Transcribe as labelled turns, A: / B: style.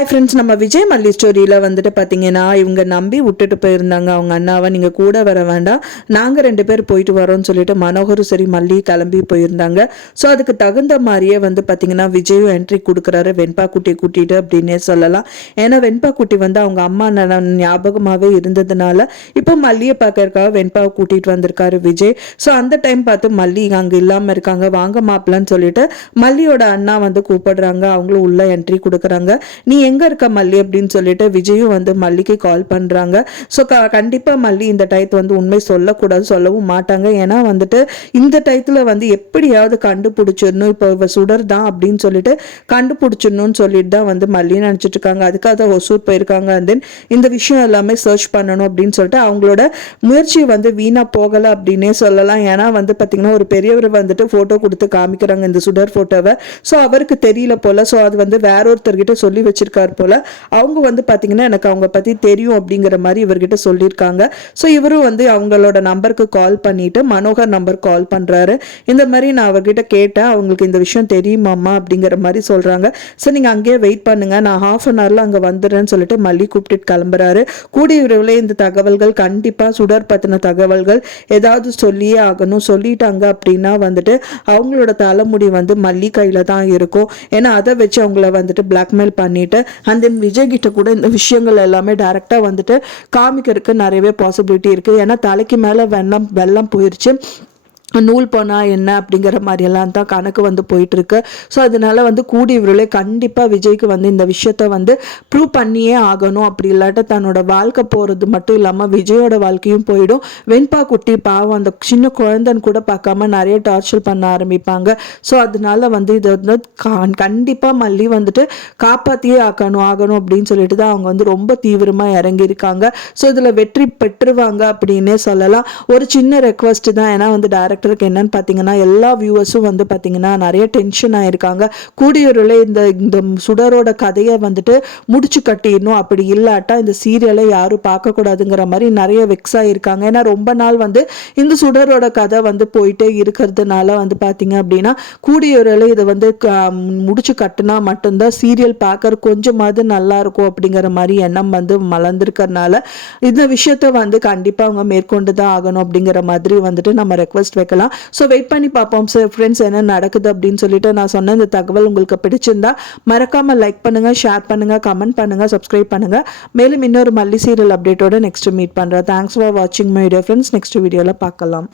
A: Hi friends நம்ம விஜய் மல்லி ஸ்டோரியில் வந்துட்டு பார்த்தீங்கன்னா இவங்க நம்பி விட்டுட்டு போயிருந்தாங்க. அவங்க அண்ணாவை நீங்கள் கூட வர வேண்டாம். நாங்கள் ரெண்டு பேர் போயிட்டு வரோம்னு சொல்லிட்டு மனோகரும் சரி மல்லி கிளம்பி போயிருந்தாங்க. ஸோ அதுக்கு தகுந்த மாதிரியே வந்து பார்த்தீங்கன்னா விஜயும் என்ட்ரி கொடுக்குறாரு. வெண்பா குட்டி கூட்டிட்டு அப்படின்னே சொல்லலாம். ஏன்னா வெண்பா குட்டி வந்து அவங்க அம்மா நல- ஞாபகமாகவே இருந்ததுனால இப்போ மல்லியை பார்க்கறதுக்காக வெண்பாவை கூட்டிகிட்டு வந்திருக்காரு விஜய். ஸோ அந்த டைம் பார்த்து மல்லி அங்கே இல்லாமல் இருக்காங்க. வாங்க மாப்பிளான்னு சொல்லிட்டு மல்லியோட அண்ணா வந்து கூப்பிடுறாங்க. அவங்களும் உள்ள என்ட்ரி கொடுக்குறாங்க. நீ எங்கே இருக்க மல்லி அப்படின்னு சொல்லிட்டு விஜயும் வந்து மல்லிக்கு கால் பண்ணுறாங்க ஸோ க கண்டிப்பாக மல்லி இந்த டயத்து வந்து உண்மை சொல்லக்கூடாது சொல்லவும் மாட்டாங்க. ஏன்னா வந்துட்டு இந்த டயத்தில் வந்து எப்படியாவது கண்டுபிடிச்சிடணும். இப்போ இவ சுடர் தான் அப்படின்னு சொல்லிட்டு கண்டுபிடிச்சிடணும்னு சொல்லிட்டு தான் வந்து மல்லி நினச்சிட்டு இருக்காங்க. அதுக்காக தான் ஒசூர் போயிருக்காங்க. அண்ட் தென் இந்த விஷயம் எல்லாமே சர்ச் பண்ணணும் அப்படின்னு சொல்லிட்டு அவங்களோட முயற்சி வந்து வீணாக போகலை அப்படின்னே சொல்லலாம். ஏன்னா வந்து பார்த்திங்கன்னா ஒரு பெரியவர் வந்துட்டு ஃபோட்டோ கொடுத்து காமிக்கிறாங்க இந்த சுடர் ஃபோட்டோவை ஸோ அவருக்கு தெரியல போல. ஸோ அது வந்து வேற ஒருத்தர்கிட்ட சொல்லி இருக்கார் போல. அவங்க வந்து பார்த்தீங்கன்னா எனக்கு அவங்க பத்தி தெரியும் அப்படிங்கிற மாதிரி இவர்கிட்ட சொல்லியிருக்காங்க. ஸோ இவரும் வந்து அவங்களோட நம்பருக்கு கால் பண்ணிட்டு மனோகர் நம்பர் கால் பண்றாரு. இந்த மாதிரி நான் அவர்கிட்ட கேட்டேன். அவங்களுக்கு இந்த விஷயம் தெரியுமாம்மா அப்படிங்கிற மாதிரி சொல்றாங்க. ஸோ நீங்கள் அங்கேயே வெயிட் பண்ணுங்க. நான் ஹாஃப் அன் ஹவரில் அங்கே வந்துடுறேன்னு சொல்லிட்டு மல்லி கூப்பிட்டு கிளம்புறாரு. கூடிய விரைவில் இந்த தகவல்கள் கண்டிப்பாக சுடர் பற்றின தகவல்கள் ஏதாவது சொல்லியே ஆகணும். சொல்லிட்டாங்க அப்படின்னா வந்துட்டு அவங்களோட தலைமுடி வந்து மல்லி கையில் தான் இருக்கும். ஏன்னா அதை வச்சு அவங்கள வந்துட்டு பிளாக்மெயில் பண்ணிவிட்டு அண்ட் தென் விஜய் கிட்ட கூட இந்த விஷயங்கள் எல்லாமே டைரக்டா வந்துட்டு காமிக்கிறதுக்கு நிறையவே பாசிபிலிட்டி இருக்கு. ஏன்னா தலைக்கு மேல வெள்ளம் வெள்ளம் போயிருச்சு. நூல் போனால் என்ன அப்படிங்கிற மாதிரியெல்லாம் தான் கணக்கு வந்து போயிட்டுருக்கு. ஸோ அதனால வந்து கூடிய விரைவில் கண்டிப்பாக விஜய்க்கு வந்து இந்த விஷயத்த வந்து ப்ரூவ் பண்ணியே ஆகணும். அப்படி இல்லாட்ட தன்னோட வாழ்க்கை போகிறது மட்டும் இல்லாமல் விஜயோட வாழ்க்கையும் போயிடும். வெண்பா குட்டி பாவம் அந்த சின்ன குழந்தைன்னு கூட பார்க்காம நிறைய டார்ச்சர் பண்ண ஆரம்பிப்பாங்க. ஸோ அதனால வந்து இதை வந்து கண்டிப்பாக மல்லி வந்துட்டு காப்பாற்றியே ஆக்கணும் ஆகணும் அப்படின்னு சொல்லிட்டு தான் அவங்க வந்து ரொம்ப தீவிரமாக இறங்கியிருக்காங்க. ஸோ இதில் வெற்றி பெற்றுவாங்க அப்படின்னே சொல்லலாம். ஒரு சின்ன ரெக்வஸ்ட் தான். ஏன்னா வந்து டேரக்டருக்கு என்னன்னு பார்த்தீங்கன்னா எல்லா வியூவர்ஸும் வந்து பார்த்தீங்கன்னா நிறைய டென்ஷன் ஆகிருக்காங்க கூடியொருளே இந்த இந்த சுடரோட கதையை வந்துட்டு முடிச்சு கட்டிடணும். அப்படி இல்லாட்டா இந்த சீரியலை யாரும் பார்க்கக்கூடாதுங்கிற மாதிரி நிறைய வெக்ஸ் ஆகிருக்காங்க ஏன்னா ரொம்ப நாள் வந்து இந்த சுடரோட கதை வந்து போயிட்டே இருக்கிறதுனால வந்து பார்த்தீங்க அப்படின்னா கூடியொருளே இதை வந்து க- முடிச்சு கட்டினா மட்டும்தான் சீரியல் பார்க்கற கொஞ்சமாவது நல்லா இருக்கும் அப்படிங்கிற மாதிரி எண்ணம் வந்து மலர்ந்துருக்கறனால இந்த விஷயத்த வந்து கண்டிப்பாக அவங்க மேற்கொண்டு தான் ஆகணும் அப்படிங்கிற மாதிரி வந்துட்டு நம்ம ரெக்வஸ்ட் இருக்கலாம் ஸோ வெயிட் பண்ணி பார்ப்போம். சார் ஃப்ரெண்ட்ஸ் என்ன நடக்குது அப்படின்னு சொல்லிட்டு நான் சொன்ன இந்த தகவல் உங்களுக்கு பிடிச்சிருந்தா மறக்காம லைக் பண்ணுங்க ஷேர் பண்ணுங்க கமெண்ட் பண்ணுங்க சப்ஸ்கிரைப் பண்ணுங்க. மேலும் இன்னொரு மல்லி சீரியல் அப்டேட்டோட நெக்ஸ்ட் மீட் பண்ணுறேன் தேங்க்ஸ் ஃபார் வாட்சிங் மை டியர் ஃப்ரெண்ட்ஸ் நெக்ஸ்ட் வீடியோவில் பார்க்கலாம்.